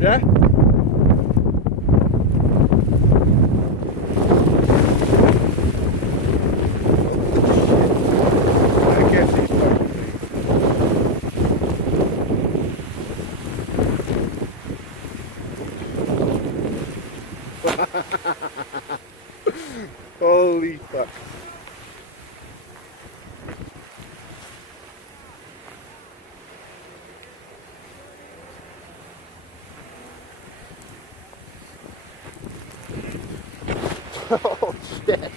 Yeah? I can't see fucking thing. Holy fuck. Oh shit.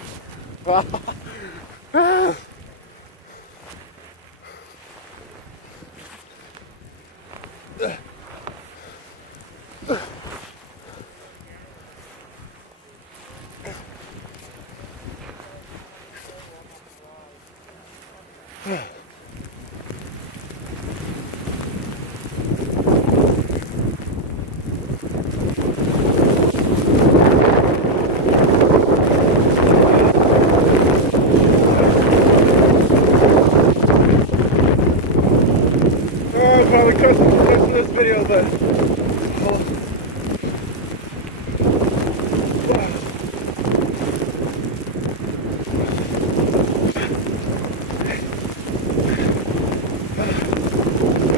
Oh, probably cussing this video, but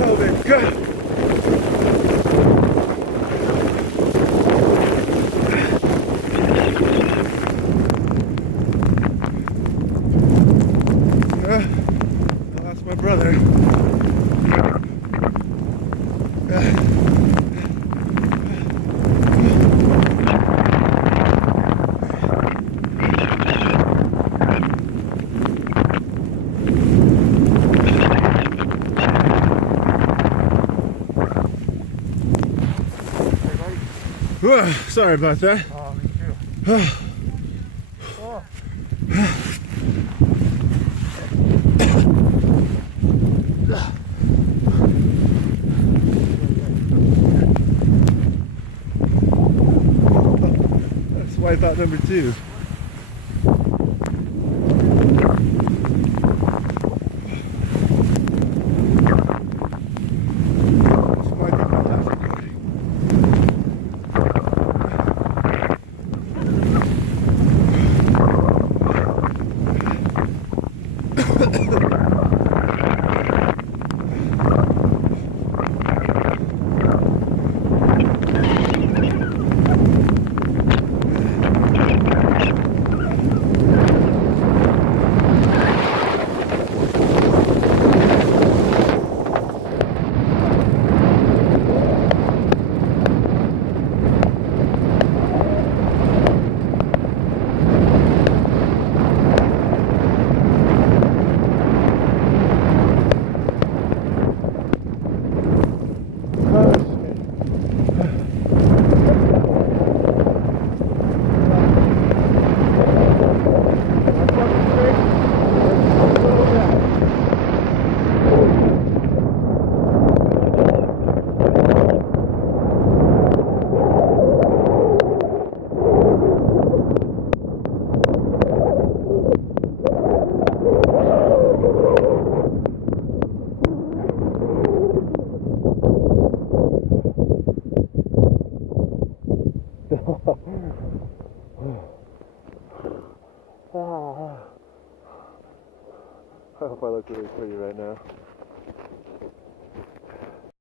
oh man, God. I lost my brother. Sorry about that. Oh, me too. Oh. That's wipeout number 2. This might be my last recording. I hope I look really pretty right now.